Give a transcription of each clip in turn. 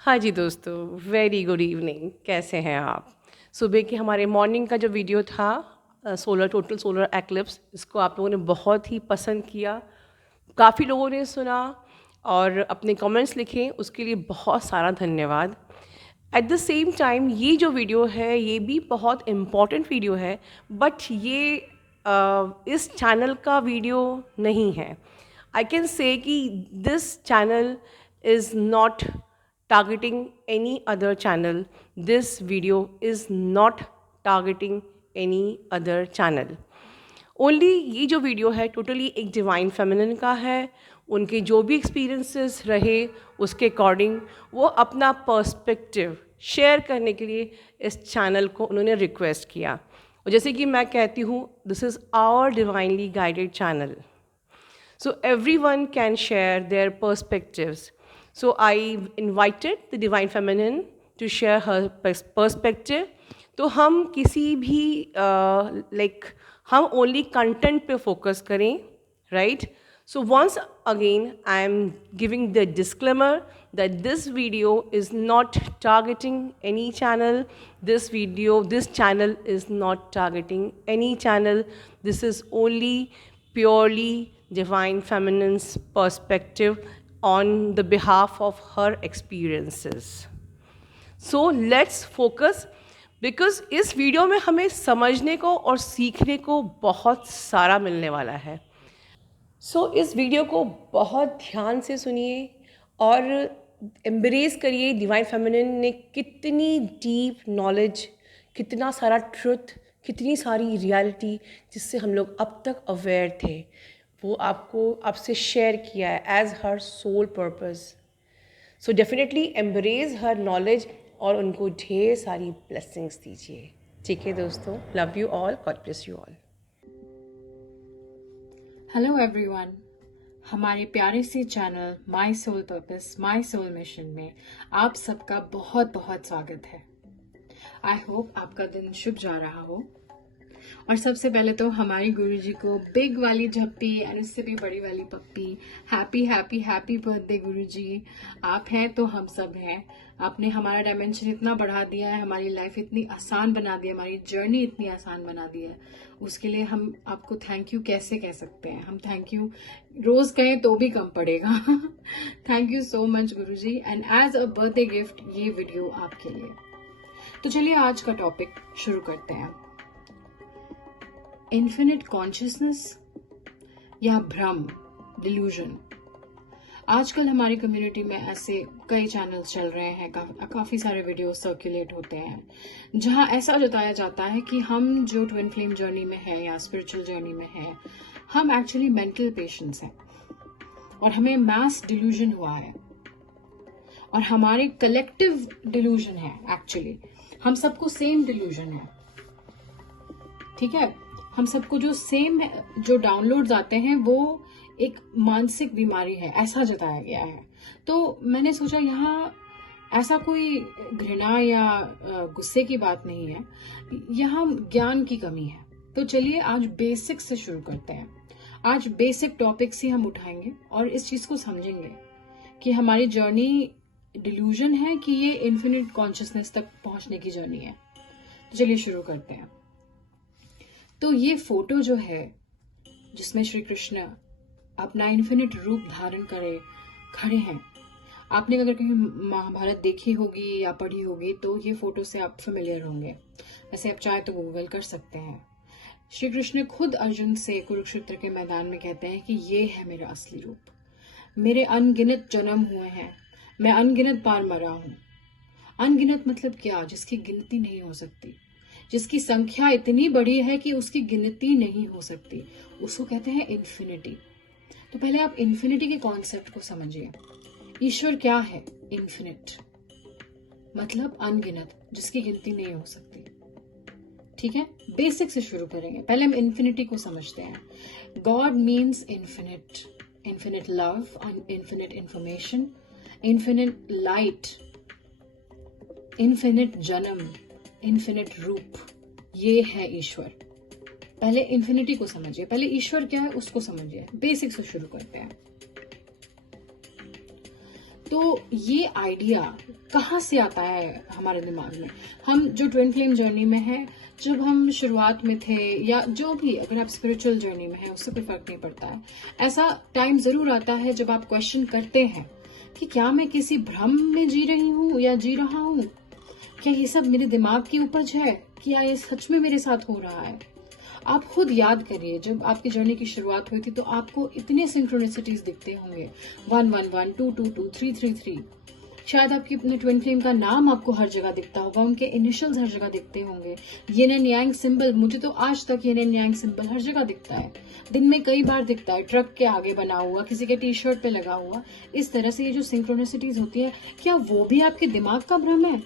हाँ जी दोस्तों, very good evening. कैसे हैं आप? सुबह की हमारे मॉर्निंग का जो वीडियो था टोटल सोलर एक्लिप्स, इसको आप लोगों ने बहुत ही पसंद किया। काफ़ी लोगों ने सुना और अपने कमेंट्स लिखे, उसके लिए बहुत सारा धन्यवाद। एट द सेम टाइम ये जो वीडियो है ये भी बहुत इम्पॉर्टेंट वीडियो है, बट ये इस चैनल का वीडियो नहीं है। आई कैन से कि this channel is not targeting any other channel. This video is not targeting any other channel. Only ये जो वीडियो है टोटली एक डिवाइन फेमिनिन का है। उनके जो भी एक्सपीरियंसेस रहे उसके अकॉर्डिंग वो अपना पर्सपेक्टिव शेयर करने के लिए इस चैनल को उन्होंने रिक्वेस्ट किया। और जैसे कि मैं कहती हूँ, this is our divinely guided channel, so everyone can share their perspectives. So I invited the divine feminine to share her perspective. तो हम किसी भी हम ओनली कंटेंट पे फोकस करें, right? So once again I am giving the disclaimer that this video is not targeting any channel. This channel is not targeting any channel. This is only purely divine feminine's perspective on the behalf of her experiences. So let's focus, because इस video में हमें समझने को और सीखने को बहुत सारा मिलने वाला है। सो इस वीडियो को बहुत ध्यान से सुनिए और एम्ब्रेस करिए डिवाइन फेमिनिन ने कितनी डीप नॉलेज, कितना सारा ट्रुथ, कितनी सारी रियलिटी जिससे हम लोग अब तक अवेयर थे, वो आपसे शेयर किया है as her soul purpose. So definitely embrace her knowledge और उनको ढेर सारी ब्लेसिंग्स दीजिए। ठीक है दोस्तों, love you all, God bless you all. Hello everyone, हमारे प्यारे से channel my soul purpose my soul mission में आप सबका बहुत बहुत स्वागत है। आई होप आपका दिन शुभ जा रहा हो। और सबसे पहले तो हमारे गुरुजी को बिग वाली झप्पी और उससे भी बड़ी वाली पप्पी, हैप्पी हैप्पी हैप्पी बर्थडे गुरुजी। आप हैं तो हम सब हैं। आपने हमारा डायमेंशन इतना बढ़ा दिया है, हमारी लाइफ इतनी आसान बना दी है, हमारी जर्नी इतनी आसान बना दी है। उसके लिए हम आपको थैंक यू कैसे कह सकते हैं? हम थैंक यू रोज कहें तो भी कम पड़ेगा। Thank you so much Guruji, and as a birthday gift ये वीडियो आपके लिए। तो चलिए आज का टॉपिक शुरू करते हैं। इन्फिनिट कॉन्शियसनेस या भ्रम, डिल्यूजन। आजकल हमारी कम्युनिटी में ऐसे कई चैनल्स चल रहे हैं, काफी सारे वीडियोस सर्कुलेट होते हैं जहां ऐसा जताया जाता है कि हम जो ट्विन फ्लेम जर्नी में है या स्पिरिचुअल जर्नी में है, हम एक्चुअली मेंटल पेशेंट्स हैं और हमें मास डिल्यूजन हुआ है और हमारे कलेक्टिव डिल्यूजन है। एक्चुअली हम सबको सेम डिल्यूजन है, ठीक है? हम सबको जो डाउनलोड्स आते हैं वो एक मानसिक बीमारी है, ऐसा जताया गया है। तो मैंने सोचा यहाँ ऐसा कोई घृणा या गुस्से की बात नहीं है, यहाँ ज्ञान की कमी है। तो चलिए आज बेसिक से शुरू करते हैं। आज बेसिक टॉपिक से हम उठाएंगे और इस चीज को समझेंगे कि हमारी जर्नी डिल्यूजन है कि ये इन्फिनिट कॉन्शियसनेस तक पहुंचने की जर्नी है। तो चलिए शुरू करते हैं। तो ये फोटो जो है जिसमें श्री कृष्ण अपना इन्फिनिट रूप धारण करे खड़े हैं, आपने अगर कहीं महाभारत देखी होगी या पढ़ी होगी तो ये फोटो से आप फेमिलियर होंगे। वैसे आप चाहे तो गूगल कर सकते हैं। श्री कृष्ण खुद अर्जुन से कुरुक्षेत्र के मैदान में कहते हैं कि ये है मेरा असली रूप, मेरे अनगिनत जन्म हुए हैं, मैं अनगिनत बार मरा हूं। अनगिनत मतलब क्या? जिसकी गिनती नहीं हो सकती, जिसकी संख्या इतनी बड़ी है कि उसकी गिनती नहीं हो सकती, उसको कहते हैं इन्फिनिटी। तो पहले आप इन्फिनिटी के कॉन्सेप्ट को समझिए। ईश्वर क्या है? इन्फिनिट मतलब अनगिनत, जिसकी गिनती नहीं हो सकती। ठीक है, बेसिक से शुरू करेंगे। पहले हम इन्फिनिटी को समझते हैं। God means infinite, infinite love, infinite information, infinite light, infinite जन्म, इन्फिनिट रूप, ये है ईश्वर। पहले इन्फिनिटी को समझिए, पहले ईश्वर क्या है उसको समझिए। बेसिक से शुरू करते हैं। तो ये आइडिया कहाँ से आता है हमारे दिमाग में? हम जो ट्विन फ्लेम जर्नी में है, जब हम शुरुआत में थे या जो भी, अगर आप स्पिरिचुअल जर्नी में है, उससे कोई फर्क नहीं पड़ता है, ऐसा टाइम जरूर आता है जब आप क्वेश्चन करते हैं कि क्या मैं किसी भ्रम में जी रही हूँ या जी रहा हूँ? क्या ये सब मेरे दिमाग की उपज है? क्या ये सच में मेरे साथ हो रहा है? आप खुद याद करिए, जब आपकी जर्नी की शुरुआत हुई थी तो आपको इतने सिंक्रोनिसिटीज दिखते होंगे, 111, 222, 333। शायद आपकी अपने ट्विन फ्लेम का नाम आपको हर जगह दिखता होगा, उनके इनिशियल्स हर जगह दिखते होंगे। यिन एंड यांग सिंबल, मुझे तो आज तक यिन एंड यांग सिंबल हर जगह दिखता है, दिन में कई बार दिखता है, ट्रक के आगे बना हुआ, किसी के टी शर्ट पे लगा हुआ। इस तरह से ये जो सिंक्रोनिसिटीज होती है, क्या वो भी आपके दिमाग का भ्रम है?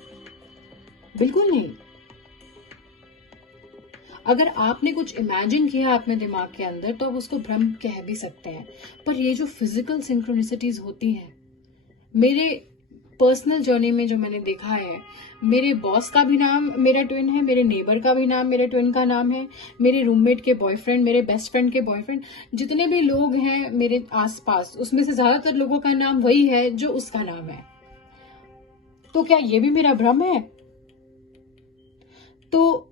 बिल्कुल नहीं। अगर आपने कुछ इमेजिन किया अपने दिमाग के अंदर तो आप उसको भ्रम कह भी सकते हैं। पर ये जो फिजिकल सिंक्रोनिसिटीज होती हैं, मेरे पर्सनल जर्नी में जो मैंने देखा है, मेरे बॉस का भी नाम मेरा ट्विन है, मेरे नेबर का भी नाम मेरे ट्विन का नाम है, मेरे रूममेट के बॉयफ्रेंड, मेरे बेस्ट फ्रेंड के बॉयफ्रेंड, जितने भी लोग हैं मेरे आसपास, उसमें से ज्यादातर लोगों का नाम वही है जो उसका नाम है। तो क्या ये भी मेरा भ्रम है? तो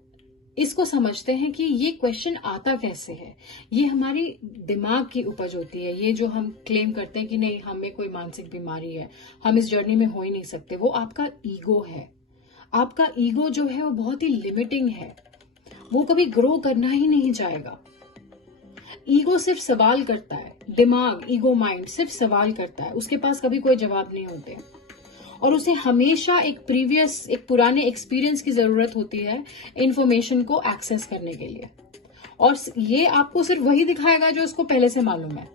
इसको समझते हैं कि ये क्वेश्चन आता कैसे है। ये हमारी दिमाग की उपज होती है। ये जो हम क्लेम करते हैं कि नहीं, हमें कोई मानसिक बीमारी है, हम इस जर्नी में हो ही नहीं सकते, वो आपका ईगो है। आपका ईगो जो है वो बहुत ही लिमिटिंग है, वो कभी ग्रो करना ही नहीं चाहेगा। ईगो सिर्फ सवाल करता है, दिमाग, ईगो माइंड सिर्फ सवाल करता है, उसके पास कभी कोई जवाब नहीं होते और उसे हमेशा एक पुराने एक्सपीरियंस की जरूरत होती है इंफॉर्मेशन को एक्सेस करने के लिए। और ये आपको सिर्फ वही दिखाएगा जो उसको पहले से मालूम है,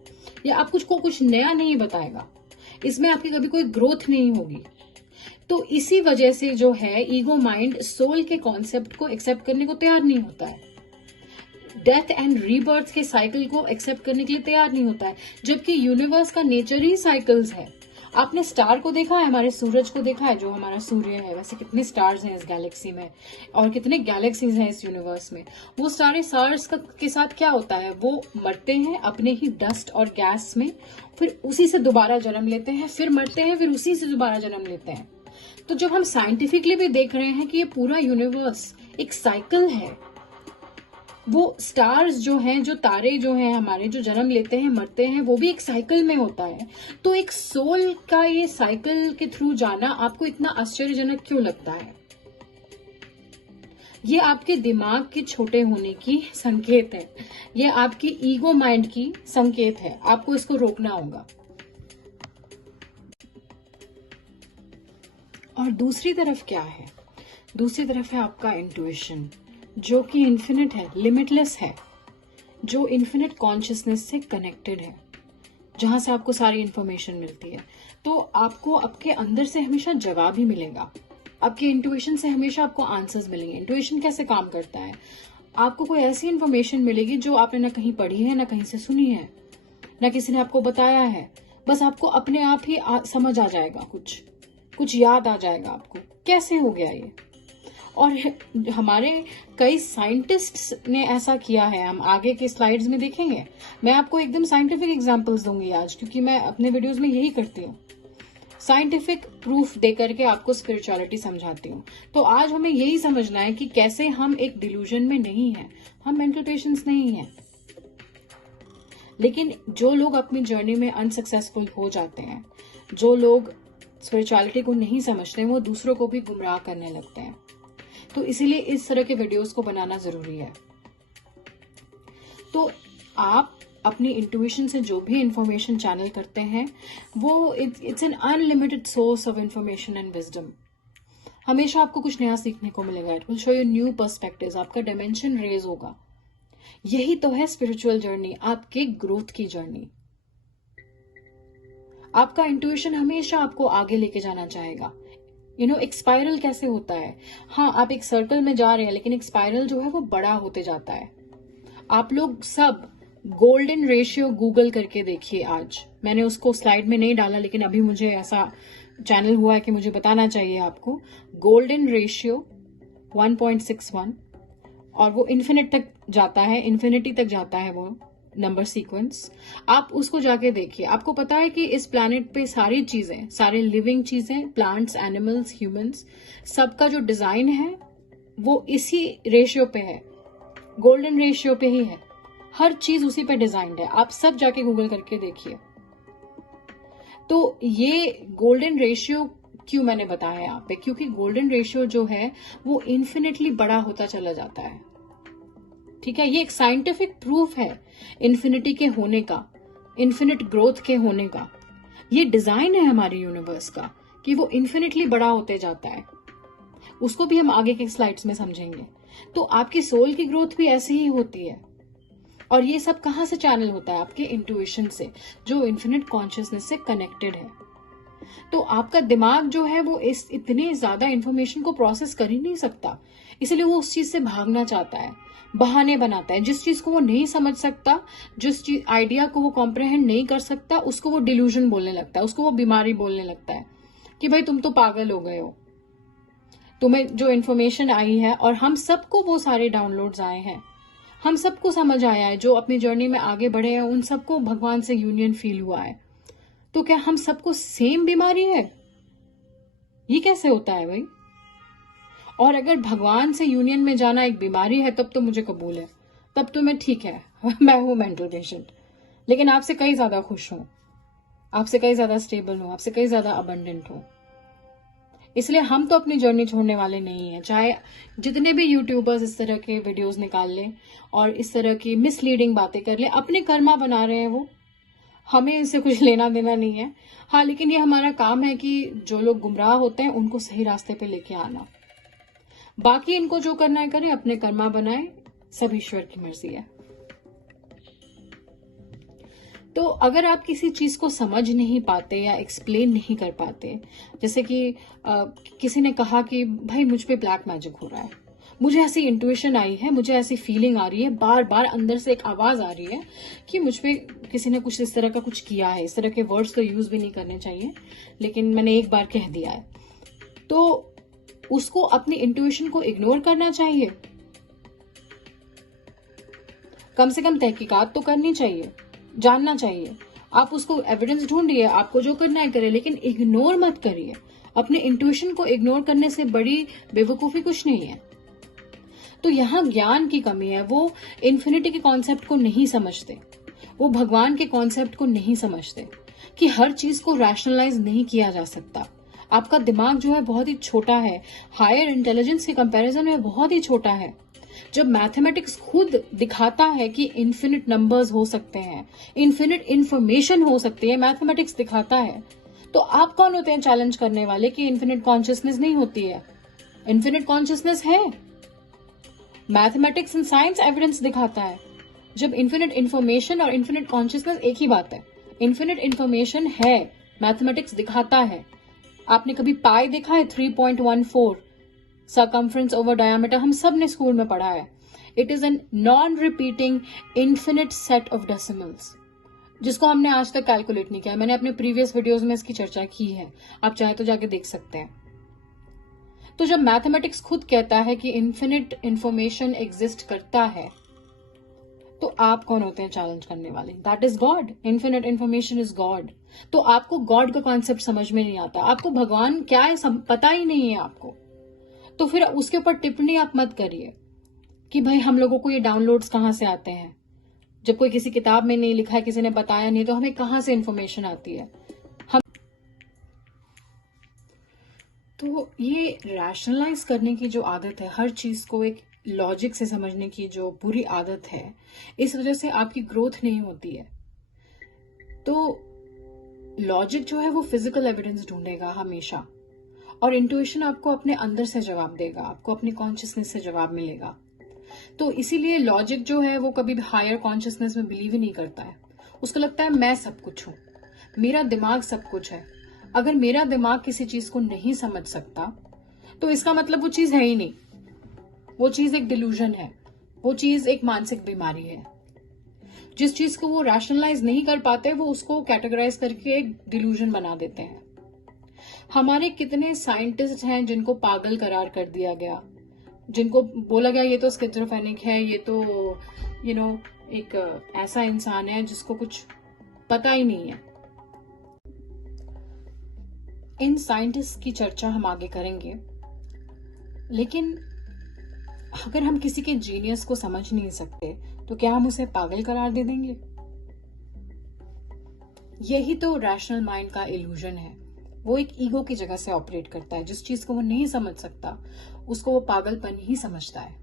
या आप कुछ नया नहीं बताएगा। इसमें आपकी कभी कोई ग्रोथ नहीं होगी। तो इसी वजह से जो है, ईगो माइंड सोल के कॉन्सेप्ट को एक्सेप्ट करने को तैयार नहीं होता है, डेथ एंड रीबर्थ के साइकिल को एक्सेप्ट करने के लिए तैयार नहीं होता है, जबकि यूनिवर्स का नेचर ही साइकिल्स है। आपने स्टार को देखा है, हमारे सूरज को देखा है, जो हमारा सूर्य है। वैसे कितने स्टार्स हैं इस गैलेक्सी में और कितने गैलेक्सीज हैं इस यूनिवर्स में। वो सारे स्टार्स के साथ क्या होता है, वो मरते हैं अपने ही डस्ट और गैस में, फिर उसी से दोबारा जन्म लेते हैं, फिर मरते हैं, फिर उसी से दोबारा जन्म लेते हैं। तो जब हम साइंटिफिकली भी देख रहे हैं कि ये पूरा यूनिवर्स एक साइकिल है, वो स्टार्स जो हैं, जो तारे जो हैं हमारे, जो जन्म लेते हैं, मरते हैं, वो भी एक साइकिल में होता है। तो एक सोल का ये साइकिल के थ्रू जाना आपको इतना आश्चर्यजनक क्यों लगता है? ये आपके दिमाग के छोटे होने की संकेत है, ये आपकी ईगो माइंड की संकेत है। आपको इसको रोकना होगा। और दूसरी तरफ क्या है? दूसरी तरफ है आपका इंट्यूशन, जो कि इन्फिनिट है, लिमिटलेस है, जो इन्फिनिट कॉन्शियसनेस से कनेक्टेड है, जहां से आपको सारी इंफॉर्मेशन मिलती है। तो आपको आपके अंदर से हमेशा जवाब ही मिलेगा, आपके इंट्यूशन से हमेशा आपको आंसर्स मिलेंगे। इंट्यूशन कैसे काम करता है? आपको कोई ऐसी इंफॉर्मेशन मिलेगी जो आपने ना कहीं पढ़ी है, ना कहीं से सुनी है, ना किसी ने आपको बताया है, बस आपको अपने आप ही समझ आ जाएगा, कुछ याद आ जाएगा आपको, कैसे हो गया ये। और हमारे कई साइंटिस्ट्स ने ऐसा किया है, हम आगे के स्लाइड्स में देखेंगे। मैं आपको एकदम साइंटिफिक एग्जांपल्स दूंगी आज, क्योंकि मैं अपने वीडियोस में यही करती हूँ, साइंटिफिक प्रूफ दे करके आपको स्पिरिचुअलिटी समझाती हूँ। तो आज हमें यही समझना है कि कैसे हम एक डिल्यूजन में नहीं है, हम मेंटल पेशेंट्स नहीं है। लेकिन जो लोग अपनी जर्नी में अनसक्सेसफुल हो जाते हैं, जो लोग स्पिरिचुअलिटी को नहीं समझते हैं, वो दूसरों को भी गुमराह करने लगते हैं। तो इसीलिए इस तरह के वीडियोस को बनाना जरूरी है। तो आप अपनी इंट्यूशन से जो भी इंफॉर्मेशन चैनल करते हैं, वो it's an unlimited source of information and wisdom. हमेशा आपको कुछ नया सीखने को मिलेगा। It will show you new perspectives, आपका डायमेंशन रेज होगा। यही तो है स्पिरिचुअल जर्नी, आपके ग्रोथ की जर्नी। आपका इंट्यूशन हमेशा आपको आगे लेके जाना चाहेगा। एक स्पाइरल कैसे होता है? हाँ, आप एक सर्कल में जा रहे हैं, लेकिन एक स्पाइरल जो है वो बड़ा होते जाता है। आप लोग सब गोल्डन रेशियो गूगल करके देखिए। आज मैंने उसको स्लाइड में नहीं डाला, लेकिन अभी मुझे ऐसा चैनल हुआ है कि मुझे बताना चाहिए आपको। गोल्डन रेशियो 1.61 और वो इन्फिनिट तक जाता है, इन्फिनिटी तक जाता है वो नंबर सीक्वेंस, आप उसको जाके देखिए। आपको पता है कि इस प्लैनेट पे सारी चीजें, सारे लिविंग चीजें, प्लांट्स, एनिमल्स, ह्यूमंस, सबका जो डिजाइन है वो इसी रेशियो पे है, गोल्डन रेशियो पे ही है। हर चीज उसी पे डिजाइंड है। आप सब जाके गूगल करके देखिए। तो ये गोल्डन रेशियो क्यों मैंने बताया यहाँ पे, क्योंकि गोल्डन रेशियो जो है वो इन्फिनिटली बड़ा होता चला जाता है। ठीक है, ये एक साइंटिफिक प्रूफ है इन्फिनिटी के होने का, इन्फिनिट ग्रोथ के होने का। ये डिजाइन है हमारे यूनिवर्स का कि वो इन्फिनिटली बड़ा होते जाता है। उसको भी हम आगे के स्लाइड्स में समझेंगे। तो आपकी सोल की ग्रोथ भी ऐसे ही होती है। और ये सब कहाँ से चैनल होता है? आपके इंट्यूशन से, जो इन्फिनिट कॉन्शियसनेस से कनेक्टेड है। तो आपका दिमाग जो है वो इस इतने ज्यादा इंफॉर्मेशन को प्रोसेस कर ही नहीं सकता, इसलिए वो उस चीज से भागना चाहता है, बहाने बनाता है। जिस चीज को वो नहीं समझ सकता, जिस चीज आइडिया को वो कॉम्प्रहेंड नहीं कर सकता, उसको वो डिल्यूजन बोलने लगता है, उसको वो बीमारी बोलने लगता है कि भाई तुम तो पागल हो गए हो, तुम्हें जो इन्फॉर्मेशन आई है। और हम सबको वो सारे डाउनलोड्स आए हैं, हम सबको समझ आया है, जो अपनी जर्नी में आगे बढ़े हैं उन सबको भगवान से यूनियन फील हुआ है। तो क्या हम सबको सेम बीमारी है? ये कैसे होता है भाई? और अगर भगवान से यूनियन में जाना एक बीमारी है तब तो मुझे कबूल है, तब तो मैं ठीक है मैं हूं मेंटल पेशेंट, लेकिन आपसे कहीं ज्यादा खुश हूं, आपसे कहीं ज्यादा स्टेबल हूं, आपसे कहीं ज्यादा अबंडेंट हूं। इसलिए हम तो अपनी जर्नी छोड़ने वाले नहीं है। चाहे जितने भी यूट्यूबर्स इस तरह के वीडियोस निकाल लें और इस तरह की मिसलीडिंग बातें कर लें, अपने कर्मा बना रहे हैं वो, हमें इससे कुछ लेना देना नहीं है। हाँ, लेकिन ये हमारा काम है कि जो लोग गुमराह होते हैं उनको सही रास्ते पे लेके आना। बाकी इनको जो करना है करें, अपने कर्मा बनाए, सब ईश्वर की मर्जी है। तो अगर आप किसी चीज को समझ नहीं पाते या एक्सप्लेन नहीं कर पाते, जैसे कि किसी ने कहा कि भाई मुझ पे ब्लैक मैजिक हो रहा है, मुझे ऐसी इंट्यूशन आई है, मुझे ऐसी फीलिंग आ रही है, बार बार अंदर से एक आवाज आ रही है कि मुझ पे किसी ने कुछ इस तरह का कुछ किया है। इस तरह के वर्ड्स तो यूज भी नहीं करने चाहिए, लेकिन मैंने एक बार कह दिया है। तो उसको अपनी इंट्यूशन को इग्नोर करना चाहिए? कम से कम तहकीकात तो करनी चाहिए, जानना चाहिए। आप उसको एविडेंस ढूंढिए, आपको जो करना है करिए, लेकिन इग्नोर मत करिए। अपने इंट्यूशन को इग्नोर करने से बड़ी बेवकूफी कुछ नहीं है। तो यहाँ ज्ञान की कमी है। वो इन्फिनिटी के कॉन्सेप्ट को नहीं समझते, वो भगवान के कॉन्सेप्ट को नहीं समझते कि हर चीज को रैशनलाइज नहीं किया जा सकता। आपका दिमाग जो है बहुत ही छोटा है, हायर इंटेलिजेंस के कंपैरिजन में बहुत ही छोटा है। जब मैथमेटिक्स खुद दिखाता है कि इन्फिनिट नंबर्स हो सकते हैं, इन्फिनिट इंफॉर्मेशन हो सकती है, मैथमेटिक्स दिखाता है, तो आप कौन होते हैं चैलेंज करने वाले कि इन्फिनिट कॉन्शियसनेस नहीं होती है? इन्फिनिट कॉन्शियसनेस है। मैथमेटिक्स एंड साइंस एविडेंस दिखाता है। जब इन्फिनिट इंफॉर्मेशन और इन्फिनिट कॉन्शियसनेस एक ही बात है। इन्फिनिट इंफॉर्मेशन है, मैथमेटिक्स दिखाता है। आपने कभी पाई देखा है? 3.14 सर्कमफ्रेंस ओवर डायमीटर, हम सब ने स्कूल में पढ़ा है। It is an non repeating infinite set of decimals, जिसको हमने आज तक कैलकुलेट नहीं किया। मैंने अपने प्रीवियस वीडियोस में इसकी चर्चा की है, आप चाहे तो जाके देख सकते हैं। तो जब मैथमेटिक्स खुद कहता है कि इन्फिनिट इंफॉर्मेशन एग्जिस्ट करता है, तो आप कौन होते हैं चैलेंज करने वाले? That is God. Infinite information is God. तो आपको गॉड का कॉन्सेप्ट समझ में नहीं आता, आपको भगवान क्या है पता ही नहीं है आपको, तो फिर उसके ऊपर टिप्पणी आप मत करिए कि भाई हम लोगों को ये डाउनलोड्स कहाँ से आते हैं। जब कोई किसी किताब में नहीं लिखा है, किसी ने बताया नहीं, तो हमें कहाँ से इंफॉर्मेशन आती है? तो ये रैशनलाइज करने की जो आदत है, हर चीज को एक लॉजिक से समझने की जो बुरी आदत है, इस वजह से आपकी ग्रोथ नहीं होती है। तो लॉजिक जो है वो फिजिकल एविडेंस ढूंढेगा हमेशा, और इंट्यूशन आपको अपने अंदर से जवाब देगा, आपको अपनी कॉन्शियसनेस से जवाब मिलेगा। तो इसीलिए लॉजिक जो है वो कभी भी हायर कॉन्शियसनेस में बिलीव ही नहीं करता है। उसको लगता है मैं सब कुछ हूं, मेरा दिमाग सब कुछ है। अगर मेरा दिमाग किसी चीज को नहीं समझ सकता, तो इसका मतलब वो चीज है ही नहीं, वो चीज एक डिल्यूजन है, वो चीज एक मानसिक बीमारी है। जिस चीज को वो रैशनलाइज नहीं कर पाते, वो उसको कैटेगराइज करके एक डिल्यूजन बना देते हैं। हमारे कितने साइंटिस्ट हैं जिनको पागल करार कर दिया गया, जिनको बोला गया ये तो स्किज़ोफ्रेनिक है, ये तो एक ऐसा इंसान है जिसको कुछ पता ही नहीं है। इन साइंटिस्ट की चर्चा हम आगे करेंगे, लेकिन अगर हम किसी के जीनियस को समझ नहीं सकते तो क्या हम उसे पागल करार दे देंगे? यही तो रैशनल माइंड का इल्यूजन है। वो एक ईगो की जगह से ऑपरेट करता है। जिस चीज को वो नहीं समझ सकता उसको वो पागलपन ही समझता है।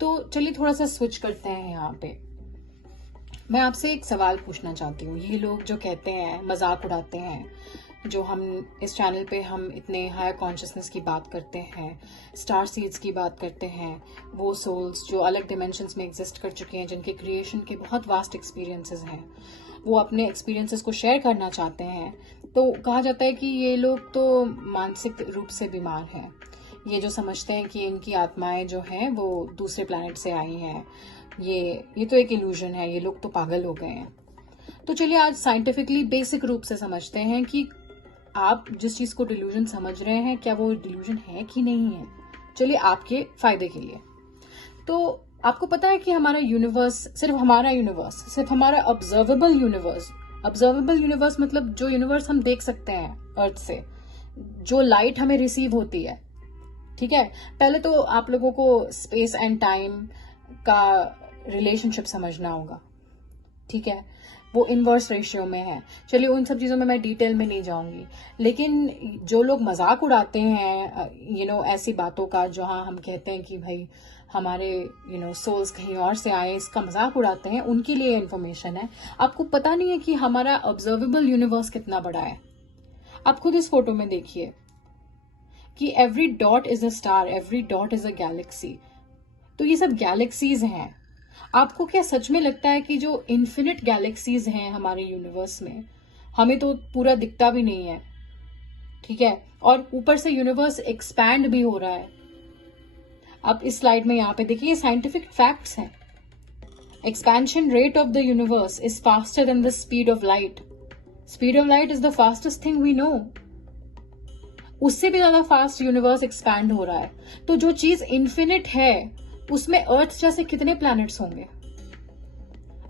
तो चलिए थोड़ा सा स्विच करते हैं यहाँ पे। मैं आपसे एक सवाल पूछना चाहती हूँ। ये लोग जो कहते हैं, मजाक उड़ाते हैं, जो हम इस चैनल पे हम इतने हायर कॉन्शियसनेस की बात करते हैं, स्टार सीड्स की बात करते हैं, वो सोल्स जो अलग डिमेंशंस में एग्जिस्ट कर चुके हैं, जिनके क्रिएशन के बहुत वास्ट एक्सपीरियंसेस हैं, वो अपने एक्सपीरियंसेस को शेयर करना चाहते हैं, तो कहा जाता है कि ये लोग तो मानसिक रूप से बीमार हैं। ये जो समझते हैं कि इनकी आत्माएं जो हैं वो दूसरे प्लैनेट से आई हैं, ये तो एक इल्यूजन है, ये लोग तो पागल हो गए हैं। तो चलिए आज साइंटिफिकली बेसिक रूप से समझते हैं कि आप जिस चीज को डिल्यूजन समझ रहे हैं क्या वो डिल्यूजन है कि नहीं है। चलिए आपके फायदे के लिए। तो आपको पता है कि हमारा यूनिवर्स, सिर्फ हमारा ऑब्जर्वेबल यूनिवर्स मतलब जो यूनिवर्स हम देख सकते हैं अर्थ से, जो लाइट हमें रिसीव होती है, ठीक है। पहले तो आप लोगों को स्पेस एंड टाइम का रिलेशनशिप समझना होगा, ठीक है। वो इनवर्स रेशियो में है। चलिए उन सब चीजों में मैं डिटेल में नहीं जाऊंगी, लेकिन जो लोग मजाक उड़ाते हैं ऐसी बातों का, जहां हम कहते हैं कि भाई हमारे सोल्स कहीं और से आए, इसका मजाक उड़ाते हैं, उनके लिए इन्फॉर्मेशन है। आपको पता नहीं है कि हमारा ऑब्जर्वेबल यूनिवर्स कितना बड़ा है। आप खुद इस फोटो में देखिए कि every dot is a star, every dot is a Galaxy. तो ये सब गैलेक्सीज हैं। आपको क्या सच में लगता है कि जो इन्फिनिट गैलेक्सीज हैं हमारे यूनिवर्स में, हमें तो पूरा दिखता भी नहीं है, ठीक है, और ऊपर से यूनिवर्स एक्सपैंड भी हो रहा है। आप इस स्लाइड में यहाँ पे देखिए, साइंटिफिक फैक्ट्स हैं। Expansion rate of the universe is faster than the speed of light. Speed of light is the fastest thing we know. उससे भी ज्यादा फास्ट यूनिवर्स एक्सपैंड हो रहा है। तो जो चीज इन्फिनिट है उसमें अर्थ जैसे कितने प्लैनेट्स होंगे?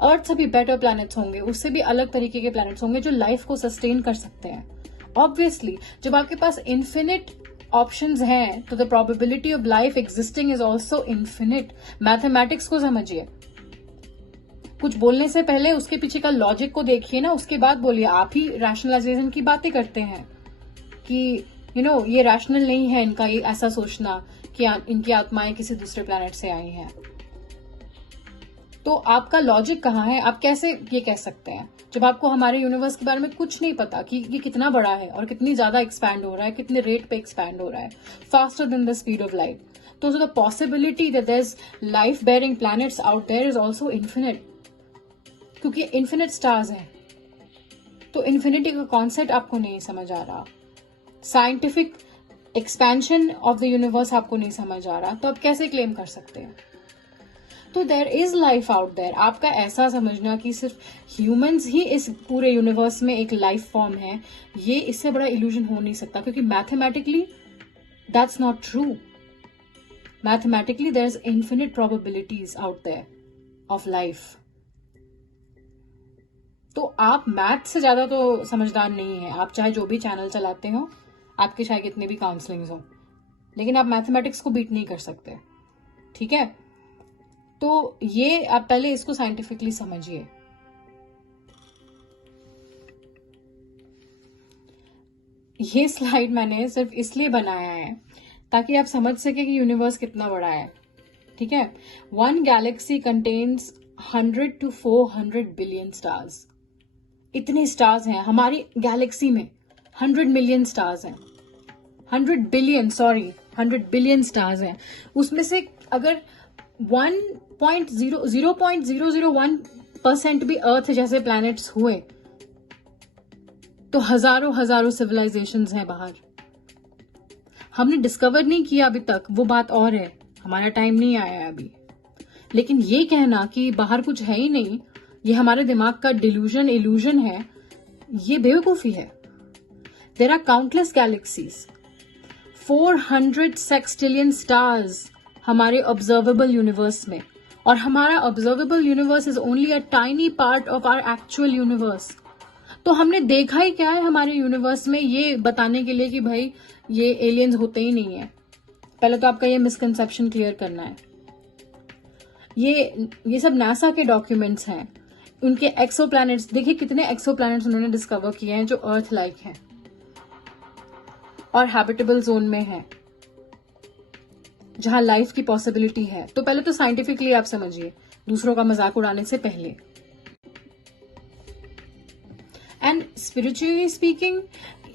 अर्थ से भी बेटर प्लैनेट्स होंगे, उससे भी अलग तरीके के प्लैनेट्स होंगे जो लाइफ को सस्टेन कर सकते हैं। ऑब्वियसली जब आपके पास इन्फिनिट ऑप्शंस हैं तो the probability of life existing is also infinite. Mathematics को समझिए। कुछ बोलने से पहले उसके पीछे का लॉजिक को देखिए ना, उसके बाद बोलिए। आप ही रैशनलाइजेशन की बातें करते हैं कि ये रैशनल नहीं है इनका ये ऐसा सोचना कि इनकी आत्माएं किसी दूसरे प्लैनेट से आई हैं। तो आपका लॉजिक कहाँ है? आप कैसे ये कह सकते हैं जब आपको हमारे यूनिवर्स के बारे में कुछ नहीं पता कि ये कितना बड़ा है और कितनी ज्यादा एक्सपैंड हो रहा है, कितने रेट पे एक्सपैंड हो रहा है, faster than the speed of light. तो the possibility that there is life bearing planets out there is also infinite, क्योंकि इन्फिनिट स्टार्स हैं। तो इन्फिनिटी का कॉन्सेप्ट आपको नहीं समझ आ रहा, scientific expansion of the universe आपको नहीं समझ आ रहा, तो आप कैसे क्लेम कर सकते हैं? तो there is life out there. आपका ऐसा समझना कि सिर्फ ह्यूमंस ही इस पूरे यूनिवर्स में एक लाइफ फॉर्म है, ये इससे बड़ा इल्यूजन हो नहीं सकता, क्योंकि mathematically that's not true. Mathematically there is infinite probabilities out there of life. तो आप मैथ से ज्यादा तो समझदार नहीं है। आप चाहे जो भी चैनल चलाते हो, आपके चाहे कितने भी काउंसलिंग्स हो, लेकिन आप मैथमेटिक्स को बीट नहीं कर सकते, ठीक है। तो ये आप पहले इसको साइंटिफिकली समझिए। ये स्लाइड मैंने सिर्फ इसलिए बनाया है ताकि आप समझ सके कि यूनिवर्स कितना बड़ा है, ठीक है। 1 Galaxy contains 100 to 400 billion stars. इतने स्टार्स हैं हमारी गैलेक्सी में। 100 मिलियन स्टार्स हैं, 100 बिलियन स्टार्स हैं। उसमें से अगर 0.0001% भी अर्थ जैसे प्लैनेट्स हुए तो हजारों सिविलाइजेशंस हैं बाहर। हमने डिस्कवर नहीं किया अभी तक, वो बात और है, हमारा टाइम नहीं आया है अभी। लेकिन ये कहना कि बाहर कुछ है ही नहीं, ये हमारे दिमाग का इल्यूजन है, ये बेवकूफी है। There are countless galaxies, 400 sextillion stars हमारे ऑब्जर्वेबल यूनिवर्स में, और हमारा observable universe is only a tiny part of our actual universe. तो हमने देखा ही क्या है हमारे यूनिवर्स में, ये बताने के लिए कि भाई ये एलियंस होते ही नहीं है। पहले तो आपका ये मिसकंसेप्शन क्लियर करना है। ये सब नासा के डॉक्यूमेंट्स हैं। उनके एक्सोप्लैनेट्स, देखिए कितने एक्सोप्लैनेट्स उन्होंने डिस्कवर किए हैं जो अर्थ लाइक हैं और हैबिटेबल जोन में है, जहां लाइफ की पॉसिबिलिटी है। तो पहले तो साइंटिफिकली आप समझिए, दूसरों का मजाक उड़ाने से पहले। And spiritually speaking,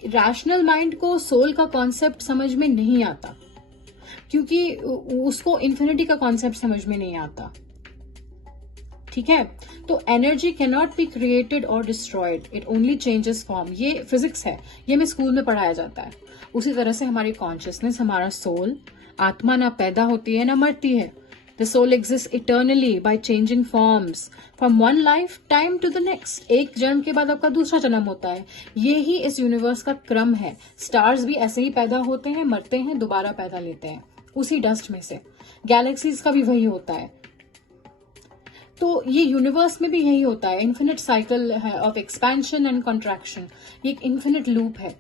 rational mind को सोल का कॉन्सेप्ट समझ में नहीं आता, क्योंकि उसको इन्फिनिटी का कॉन्सेप्ट समझ में नहीं आता। ठीक है, तो energy can not be created और destroyed, it only changes form. ये फिजिक्स है, ये हमें स्कूल में पढ़ाया जाता है। उसी तरह से हमारी कॉन्शियसनेस, हमारा सोल, आत्मा ना पैदा होती है ना मरती है। The soul exist eternally by changing forms from one life time to the next. एक जन्म के बाद आपका दूसरा जन्म होता है। ये ही इस यूनिवर्स का क्रम है। स्टार्स भी ऐसे ही पैदा होते हैं, मरते हैं, दोबारा पैदा लेते हैं उसी डस्ट में से। गैलेक्सीज का भी वही होता है। तो ये यूनिवर्स में भी यही होता है, इन्फिनिट साइकिल है ऑफ एक्सपेंशन एंड कॉन्ट्रैक्शन। ये एक इन्फिनिट लूप है,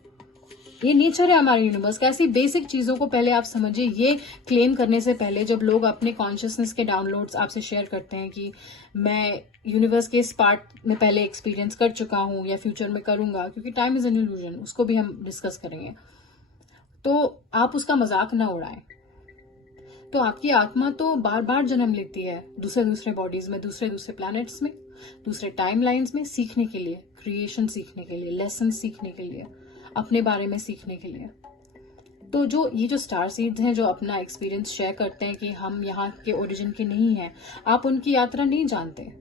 ये नेचर है हमारे यूनिवर्स का। ऐसी बेसिक चीजों को पहले आप समझिए। ये क्लेम करने से पहले, जब लोग अपने कॉन्शियसनेस के डाउनलोड्स आपसे शेयर करते हैं कि मैं यूनिवर्स के इस पार्ट में पहले एक्सपीरियंस कर चुका हूं या फ्यूचर में करूंगा, क्योंकि टाइम इज एन इल्यूजन, उसको भी हम डिस्कस करेंगे, तो आप उसका मजाक ना उड़ाएं। तो आपकी आत्मा तो बार बार जन्म लेती है दूसरे दूसरे बॉडीज में, दूसरे दूसरे प्लैनेट्स में, दूसरे टाइम लाइन्स में, सीखने के लिए, क्रिएशन सीखने के लिए, लेसन सीखने के लिए, अपने बारे में सीखने के लिए। तो ये जो स्टार सीड्स हैं जो अपना एक्सपीरियंस शेयर करते हैं कि हम यहाँ के ओरिजिन के नहीं हैं, आप उनकी यात्रा नहीं जानते।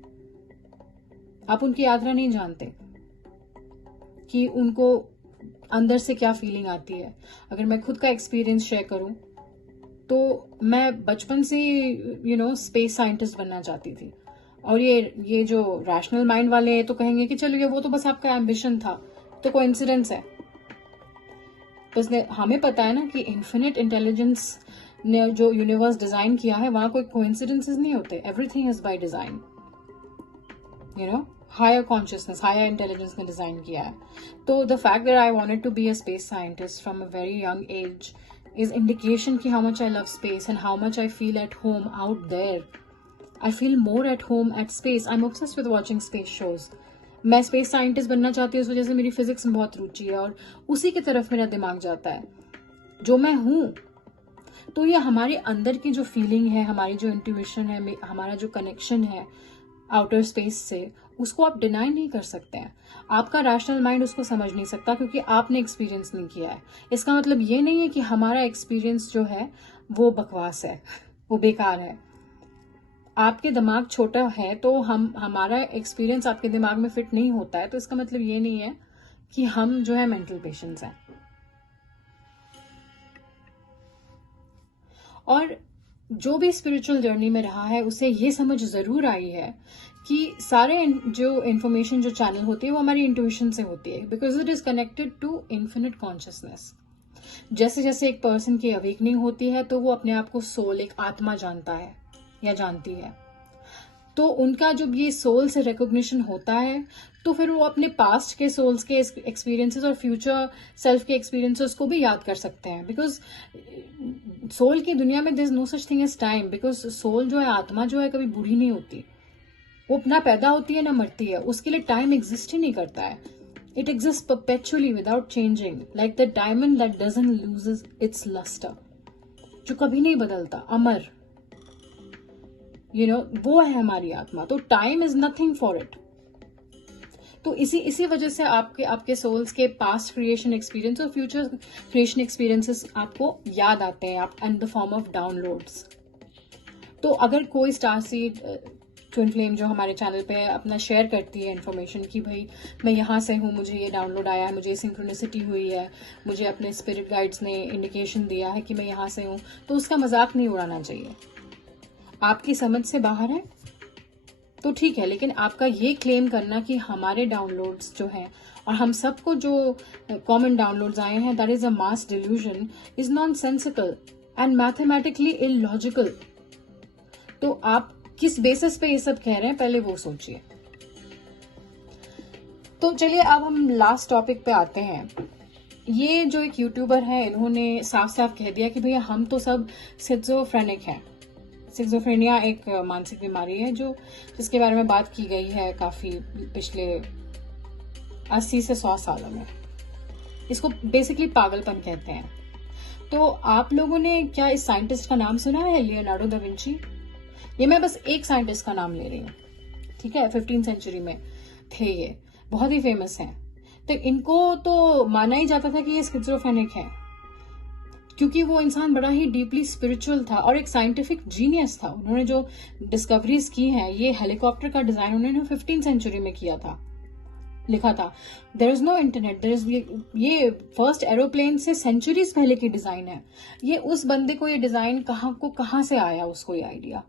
आप उनकी यात्रा नहीं जानते कि उनको अंदर से क्या फीलिंग आती है। अगर मैं खुद का एक्सपीरियंस शेयर करूं, तो मैं बचपन से स्पेस साइंटिस्ट बनना चाहती थी। और ये जो रैशनल माइंड वाले हैं तो कहेंगे कि चलो ये वो तो बस आपका एम्बिशन था, तो कोइंसिडेंस है। बस हमें पता है ना कि इन्फिनिट इंटेलिजेंस ने जो यूनिवर्स डिजाइन किया है, वहां कोई कोइंसिडेंसेस नहीं होते। Everything is by design. Higher consciousness, higher intelligence ने डिजाइन किया है। तो the fact that I wanted to be a space scientist from a very young age is indication ki how much I love space and how much I feel at home out there. I feel more at home at space. I'm obsessed with watching space shows. मैं space scientist बनना चाहती हूँ, इस वजह से मेरी physics में बहुत रुचि है और उसी की तरफ मेरा दिमाग जाता है, जो मैं हूँ। तो ये हमारे अंदर की जो फीलिंग है, हमारी जो इंट्यूशन है, हमारा जो कनेक्शन है आउटर स्पेस से, उसको आप डिनाई नहीं कर सकते हैं। आपका रैशनल माइंड उसको समझ नहीं सकता, क्योंकि आपने एक्सपीरियंस नहीं किया है। इसका मतलब ये नहीं है कि हमारा एक्सपीरियंस जो है वो बकवास है, वो बेकार है। आपके दिमाग छोटा है तो हमारा एक्सपीरियंस आपके दिमाग में फिट नहीं होता है, तो इसका मतलब ये नहीं है कि हम जो है मेंटल पेशेंट्स हैं। और जो भी स्पिरिचुअल जर्नी में रहा है, उसे ये समझ जरूर आई है कि सारे जो इन्फॉर्मेशन जो चैनल होती है वो हमारी इंट्यूशन से होती है, because it is connected to infinite consciousness. जैसे जैसे एक पर्सन की अवेकनिंग होती है तो वो अपने आप को सोल, एक आत्मा जानता है या जानती है। तो उनका जब ये सोल से रिकॉग्निशन होता है, तो फिर वो अपने पास्ट के सोल्स के एक्सपीरियंसेस और फ्यूचर सेल्फ के एक्सपीरियंसेस को भी याद कर सकते हैं। बिकॉज सोल की दुनिया में there is no such thing as time, because soul जो है, आत्मा जो है, कभी बूढ़ी नहीं होती। वो ना पैदा होती है ना मरती है, उसके लिए टाइम एग्जिस्ट ही नहीं करता है। It exist perpetually without changing, like the diamond that doesn't loses its lustre, जो कभी नहीं बदलता, अमर। वो है हमारी आत्मा। तो time is nothing for it. तो इसी वजह से आपके सोल्स के पास्ट क्रिएशन एक्सपीरियंस और फ्यूचर क्रिएशन एक्सपीरियंसेस आपको याद आते हैं, आप इन द फॉर्म ऑफ डाउनलोड्स। तो अगर कोई स्टार सीड ट्विन फ्लेम जो हमारे चैनल पे अपना शेयर करती है इन्फॉर्मेशन कि भाई मैं यहाँ से हूँ, मुझे ये डाउनलोड आया है, मुझे सिंक्रोनिसिटी हुई है, मुझे अपने स्पिरिट गाइड्स ने इंडिकेशन दिया है कि मैं यहाँ से हूँ, तो उसका मजाक नहीं उड़ाना चाहिए। आपकी समझ से बाहर है तो ठीक है, लेकिन आपका ये क्लेम करना कि हमारे डाउनलोड्स जो हैं और हम सबको जो कॉमन डाउनलोड्स आए हैं, that is a mass delusion, is nonsensical and mathematically illogical. तो आप किस बेसिस पे ये सब कह रहे हैं पहले वो सोचिए। तो चलिए अब हम लास्ट टॉपिक पे आते हैं। ये जो एक यूट्यूबर है, इन्होंने साफ साफ कह दिया कि भैया हम तो सब सिक्सोफ्रेनिक हैं। सिक्सोफ्रेनिया एक मानसिक बीमारी है जिसके बारे में बात की गई है काफी पिछले 80 से 100 सालों में। इसको बेसिकली पागलपन कहते हैं। तो आप लोगों ने क्या इस साइंटिस्ट का नाम सुना है, लियोनार्डो दा विंची? ये मैं बस एक साइंटिस्ट का नाम ले रही हूँ, ठीक है। 15वीं सेंचुरी में थे, ये बहुत ही फेमस हैं। तो इनको तो माना ही जाता था कि ये स्किज़ोफ्रेनिक है, क्योंकि वो इंसान बड़ा ही डीपली स्पिरिचुअल था और एक साइंटिफिक जीनियस था। उन्होंने जो डिस्कवरीज की हैं, ये हेलीकॉप्टर का डिजाइन उन्होंने 15वीं सेंचुरी में किया था, लिखा था। There is no internet, there is ये फर्स्ट एरोप्लेन से सेंचुरीज पहले की डिजाइन है। ये उस बंदे को ये डिजाइन कहाँ से आया, उसको ये idea,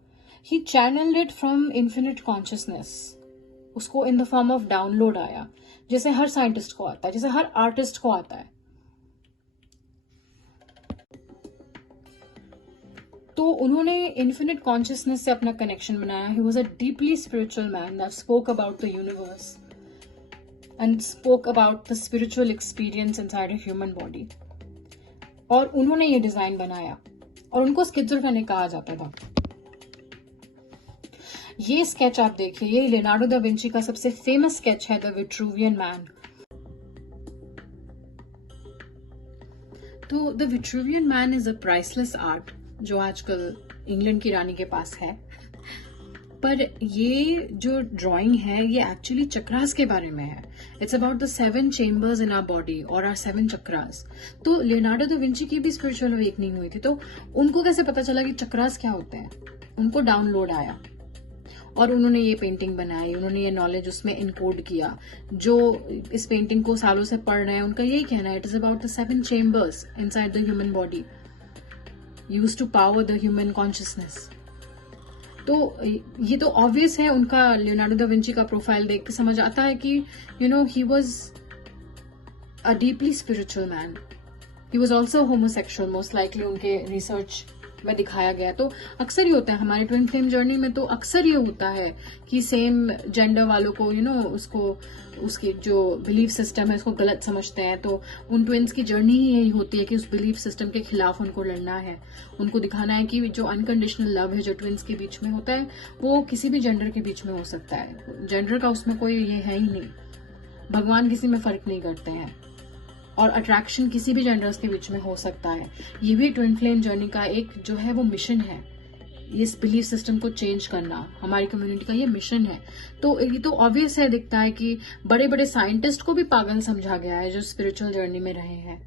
he channelled it from infinite consciousness. उसको in the form of download आया, जैसे हर साइंटिस्ट को आता है, जैसे हर आर्टिस्ट को आता है। तो उन्होंने इन्फिनिट कॉन्शियसनेस से अपना कनेक्शन बनाया। He was a deeply spiritual man that spoke about the universe and spoke about the spiritual experience inside a human body. और उन्होंने ये डिजाइन बनाया और उनको स्किज़ोफ्रेनिक कहा जाता था। ये स्केच आप देखिए, ये लियोनार्डो दा विंची का सबसे फेमस स्केच है, द विट्रूवियन मैन। तो the Vitruvian man is a priceless art जो आजकल इंग्लैंड की रानी के पास है। पर ये जो ड्राइंग है ये एक्चुअली चक्रास के बारे में है। It's about the 7 chambers in our body और आवर 7 चक्रास। तो लियोनार्डो दा विंची की भी स्पिरिचुअल अवेकनिंग हुई थी। तो उनको कैसे पता चला कि चक्रास क्या होते हैं? उनको डाउनलोड आया और उन्होंने ये पेंटिंग बनाई, उन्होंने ये नॉलेज उसमें इनकोड किया। जो इस पेंटिंग को सालों से पढ़ रहे हैं उनका यही कहना है, it is about the 7 chambers inside the human body used to power the human consciousness. तो ये तो ऑब्वियस है, उनका लियोनार्डो दा विंची का प्रोफाइल देख के समझ आता है कि he was a deeply spiritual man. He was also homosexual, most likely उनके रिसर्च में दिखाया गया। तो अक्सर ही होता है हमारे ट्विन फ्लेम जर्नी में, तो अक्सर ये होता है कि सेम जेंडर वालों को उसको उसकी जो बिलीफ सिस्टम है उसको गलत समझते हैं। तो उन ट्विन्स की जर्नी ही यही होती है कि उस बिलीफ सिस्टम के खिलाफ उनको लड़ना है। उनको दिखाना है कि जो अनकंडीशनल लव है जो ट्विन्स के बीच में होता है वो किसी भी जेंडर के बीच में हो सकता है। जेंडर का उसमें कोई ये है ही नहीं, भगवान किसी में फर्क नहीं करते हैं और अट्रैक्शन किसी भी जेंडर्स के बीच में हो सकता है। ये भी ट्विन फ्लेम जर्नी का एक जो है वो मिशन है, इस बिलीफ सिस्टम को चेंज करना हमारी कम्युनिटी का ये मिशन है। तो ये तो ऑब्वियस है, दिखता है कि बड़े बड़े साइंटिस्ट को भी पागल समझा गया है जो स्पिरिचुअल जर्नी में रहे हैं।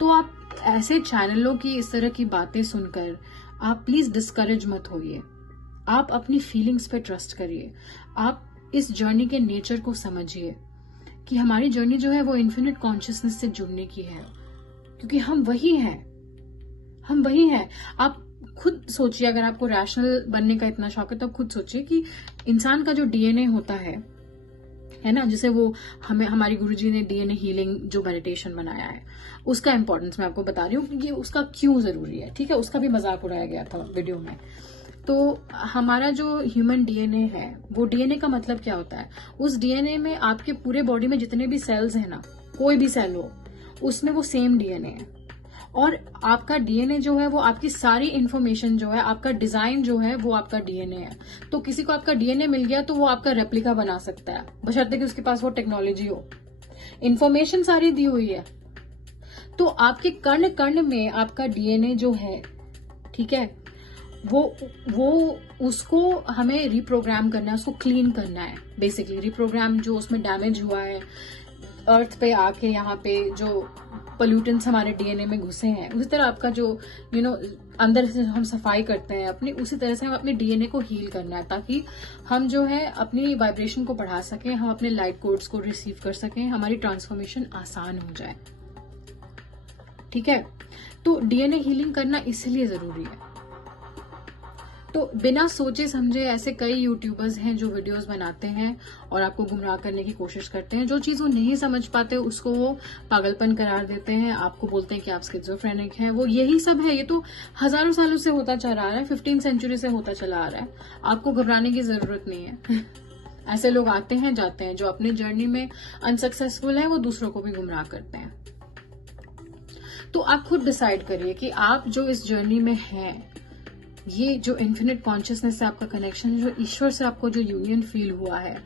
तो आप ऐसे चैनलों की इस तरह की बातें सुनकर आप प्लीज डिस्करेज मत होइए। आप अपनी फीलिंग्स पे ट्रस्ट करिए। आप इस जर्नी के नेचर को समझिए कि हमारी जर्नी जो है वो इन्फिनिट कॉन्शियसनेस से जुड़ने की है, क्योंकि हम वही हैं, हम वही हैं। आप खुद सोचिए, अगर आपको रैशनल बनने का इतना शौक है तो आप खुद सोचिए कि इंसान का जो डीएनए होता है ना, जिसे वो हमारी गुरुजी ने डीएनए हीलिंग जो मेडिटेशन बनाया है उसका इंपॉर्टेंस मैं आपको बता रही हूँ कि ये उसका क्यों जरूरी है, ठीक है। उसका भी मजाक उड़ाया गया था वीडियो में। तो हमारा जो ह्यूमन डीएनए है, वो डीएनए का मतलब क्या होता है? उस डीएनए में आपके पूरे बॉडी में जितने भी सेल्स हैं ना, कोई भी सेल हो उसमें वो सेम डीएनए है। और आपका डीएनए जो है वो आपकी सारी इंफॉर्मेशन जो है, आपका डिजाइन जो है वो आपका डीएनए है। तो किसी को आपका डीएनए मिल गया तो वो आपका रेप्लिका बना सकता है, बशर्ते कि उसके पास वो टेक्नोलॉजी हो। इंफॉर्मेशन सारी दी हुई है। तो आपके कर्ण कर्ण में आपका डीएनए जो है, ठीक है, वो उसको हमें रिप्रोग्राम करना है, उसको क्लीन करना है। बेसिकली रिप्रोग्राम जो उसमें डैमेज हुआ है अर्थ पे आके, यहाँ पे जो पोल्यूटेंट्स हमारे डीएनए में घुसे हैं, उसी तरह आपका जो अंदर से हम सफाई करते हैं अपनी, उसी तरह से हम अपने डीएनए को हील करना है, ताकि हम जो है अपनी वाइब्रेशन को बढ़ा सकें, हम अपने लाइट कोड्स को रिसीव कर सकें, हमारी ट्रांसफॉर्मेशन आसान हो जाए, ठीक है। तो डीएनए हीलिंग करना इसलिए जरूरी है। तो बिना सोचे समझे ऐसे कई यूट्यूबर्स हैं जो वीडियोस बनाते हैं और आपको गुमराह करने की कोशिश करते हैं। जो चीज वो नहीं समझ पाते उसको वो पागलपन करार देते हैं, आपको बोलते हैं कि आप स्किज़ोफ्रेनिक हैं। वो यही सब है, ये तो हजारों सालों से होता चला आ रहा है, 15 सेंचुरी से होता चला आ रहा है। आपको घबराने की जरूरत नहीं है। ऐसे लोग आते हैं जाते हैं, जो अपनी जर्नी में अनसक्सेसफुल है वो दूसरों को भी गुमराह करते हैं। तो आप खुद डिसाइड करिए कि आप जो इस जर्नी में हैं, ये जो इन्फिनिट कॉन्शियसनेस से आपका कनेक्शन है, जो ईश्वर से आपको जो यूनियन फील हुआ है,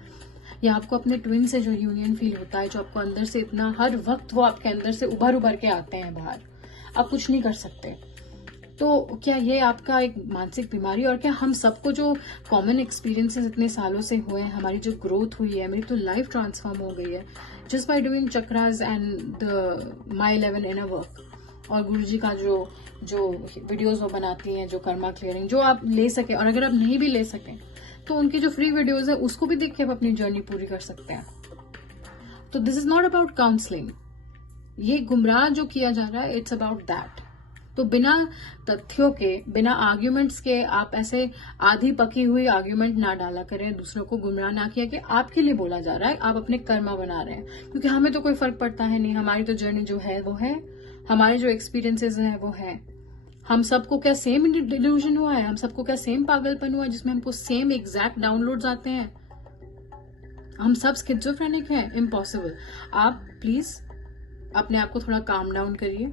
या आपको अपने ट्विन से जो यूनियन फील होता है, जो आपको अंदर से इतना हर वक्त वो आपके अंदर से उभर के आते हैं बाहर, आप कुछ नहीं कर सकते। तो क्या ये आपका एक मानसिक बीमारी, और क्या हम सबको जो कॉमन एक्सपीरियंसेस इतने सालों से हुए हैं, हमारी जो ग्रोथ हुई है, मेरी तो लाइफ ट्रांसफॉर्म हो गई है just by doing chakras and the my 11 inner work, और गुरुजी का जो वीडियोस वो बनाती हैं, जो कर्मा क्लियरिंग, जो आप ले सके, और अगर आप नहीं भी ले सकें तो उनकी जो फ्री वीडियोस है उसको भी देख के आप अपनी जर्नी पूरी कर सकते हैं। तो this is not about counselling, ये गुमराह जो किया जा रहा है, इट्स अबाउट दैट। तो बिना तथ्यों के, बिना आर्ग्यूमेंट्स के आप ऐसे आधी पकी हुई आर्ग्यूमेंट ना डाला करें, दूसरों को गुमराह ना किया कि आपके लिए बोला जा रहा है, आप अपने कर्मा बना रहे हैं, क्योंकि हमें तो कोई फर्क पड़ता है नहीं। हमारी तो जर्नी जो है वो है, हमारे जो एक्सपीरियंसेस हैं वो है। हम सबको क्या सेम डिल्यूजन हुआ है? हम सबको क्या सेम पागलपन हुआ है जिसमें हमको सेम एग्जैक्ट डाउनलोड्स आते हैं? हम सब स्किज़ोफ्रेनिक हैं? इम्पॉसिबल। आप प्लीज अपने आप को थोड़ा काम डाउन करिए,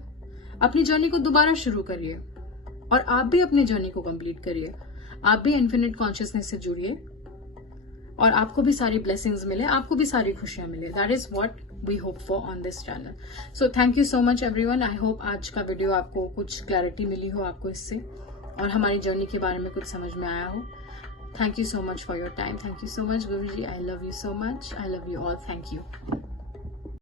अपनी जर्नी को दोबारा शुरू करिए, और आप भी अपनी जर्नी को कंप्लीट करिए। आप भी इन्फिनिट कॉन्शियसनेस से जुड़िए, और आपको भी सारी ब्लेसिंग्स मिले, आपको भी सारी खुशियां मिले। That is what we hope for on this channel. So thank you so much everyone. I hope आज का वीडियो आपको कुछ क्लैरिटी मिली हो आपको इससे, और हमारी जर्नी के बारे में कुछ समझ में आया हो। Thank you so much for your time. Thank you so much Guruji. I love you so much. I love you all. Thank you.